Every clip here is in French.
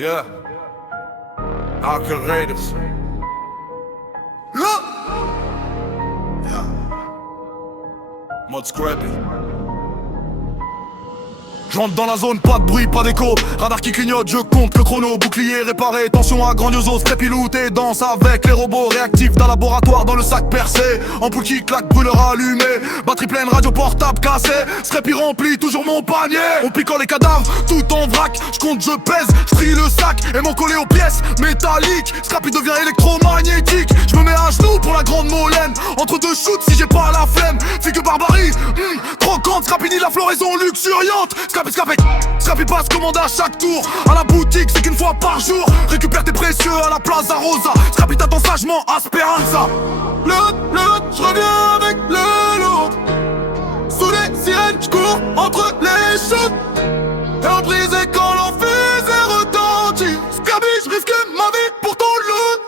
Yeah. Arkham Raiders. Yeah. Mode scrappy. J'entre dans la zone, pas de bruit, pas d'écho. Radar qui clignote, je compte le chrono. Bouclier réparé, tension à grandioso. Scrappy looté, danse avec les robots. Réactifs d'un laboratoire dans le sac percé. Ampoule qui claque, brûleur allumé. Batterie pleine, radio portable cassée. Scrappy rempli, toujours mon panier. On picole les cadavres, tout en vrac. Je compte, je pèse, je trie le sac. Et mon collé aux pièces métalliques. Scrappy devient électromagnétique. Je me mets à genoux pour la grande molène. Entre deux shoots si j'ai pas la flemme. Figue barbarie, croquante. Scrappy ni la floraison luxuriante. Scrappy passe commande à chaque tour. À la boutique c'est qu'une fois par jour. Récupère tes précieux à la Plaza Rosa. Scrappy t'attend sagement à Speranza. Le je reviens avec le lot. Sous les sirènes j'cours entre les chutes. Et en brisé quand l'enfer retentit. Scrappy j'risque ma vie pour ton lot.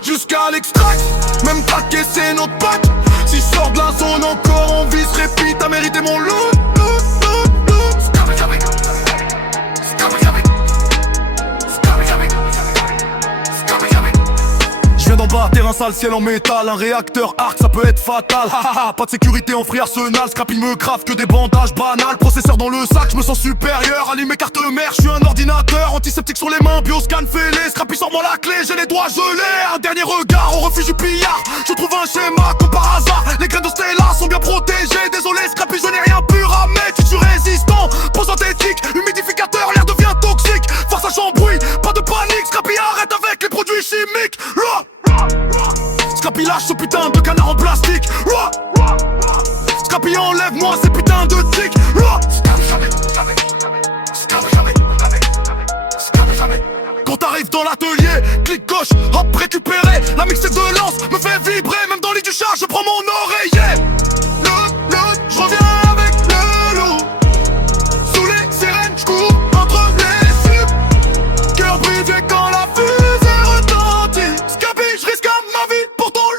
Jusqu'à l'extract, même pas caisser notre pack. Si je sors de la zone encore en vie, répit, t'as mérité mon lot. D'en bas, terrain sale, ciel en métal. Un réacteur arc, ça peut être fatal. Pas de sécurité en free arsenal. Scrappy me crave que des bandages banals. Processeur dans le sac, je me sens supérieur. Allumé carte mère, je suis un ordinateur. Antiseptique sur les mains, bioscan fêlé. Scrappy sors-moi la clé, j'ai les doigts gelés. Un dernier regard au refuge du pillard. Je trouve un schéma comme par hasard. Les graines de Stella sont bien protégées. Désolé Scrappy, je n'ai rien pu ramener. Tu suis résistant, peau synthétique. Humidificateur, l'air devient toxique. Force à chambouille, pas de panique. Scrappy arrête avec les produits chimiques. Scrappy lâche ce putain de canard en plastique. Scrappy enlève-moi ces putains de tics. Quand t'arrives dans l'atelier, clic gauche, hop récupéré. La mixtape de lance me fait vibrer. Même dans le lit du chat, je prends mon oreiller. Je reviens avec le loup. Sous les sirènes, j'cours entre les cieux. Cœur brisé quand la fusée retentit. Scrappy, j'risque ma vie pour ton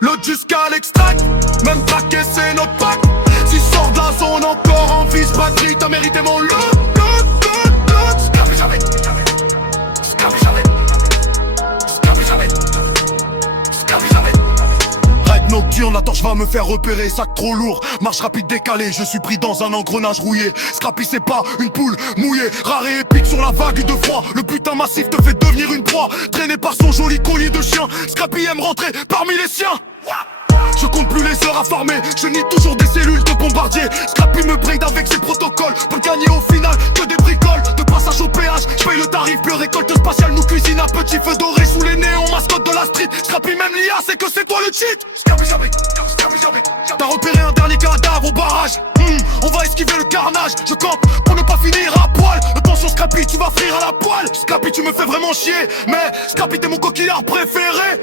lot jusqu'à l'extract. Même pas caisser notre pack. Si je sors de la zone encore en vis batterie, t'as mérité mon lot. Scrappy jamais. Scrappy jamais. Scrappy jamais. Scrappy jamais. Raid nocturne, la torche va me faire repérer. Sac trop lourd, marche rapide décalée. Je suis pris dans un engrenage rouillé. Scrappy c'est pas une poule mouillée. Rare et épique sur la vague de froid. Le putain massif te fait devenir une proie. Traîné par son joli collier de chien. Scrappy aime rentrer parmi les siens. Je compte plus les heures à farmer. Je nie toujours des cellules de bombardier. Scrappy me braid avec ses protocoles. Pour gagner au final que des bricoles. De passage au péage, je paye le tarif. Bleu récolte spatiale nous cuisine un petit feu doré sous les néons. Mascotte de la street. Scrappy même l'IA c'est que c'est toi le cheat. Scrappy jamais. T'as repéré un dernier cadavre au barrage. On va esquiver le carnage. Je campe pour ne pas finir à poil. Attention Scrappy, tu vas frire à la poêle. Scrappy tu me fais vraiment chier. Mais Scrappy t'es mon coquillard préféré.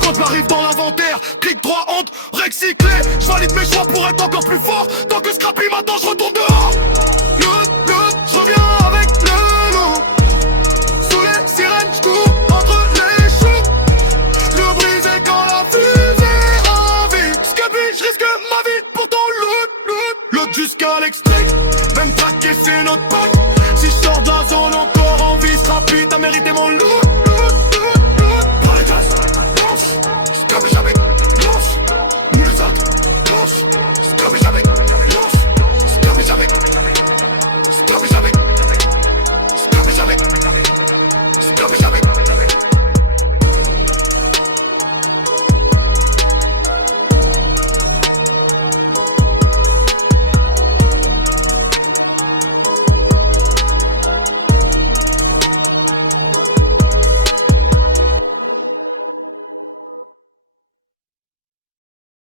Quand j'arrive dans l'inventaire, clic droit, honte, recyclé. J'valide mes choix pour être encore plus fort. Tant que Scrappy m'attend, je retourne dehors. Je reviens avec le loup. Sous les sirènes, j'cours entre les choux. Le brisé quand la fusée en vie. Scrappy, j'risque ma vie pour ton lot jusqu'à l'extrait. Même traquer c'est notre pote. Si je sors de la zone encore en vie, Scrappy, t'as mérité mon lot.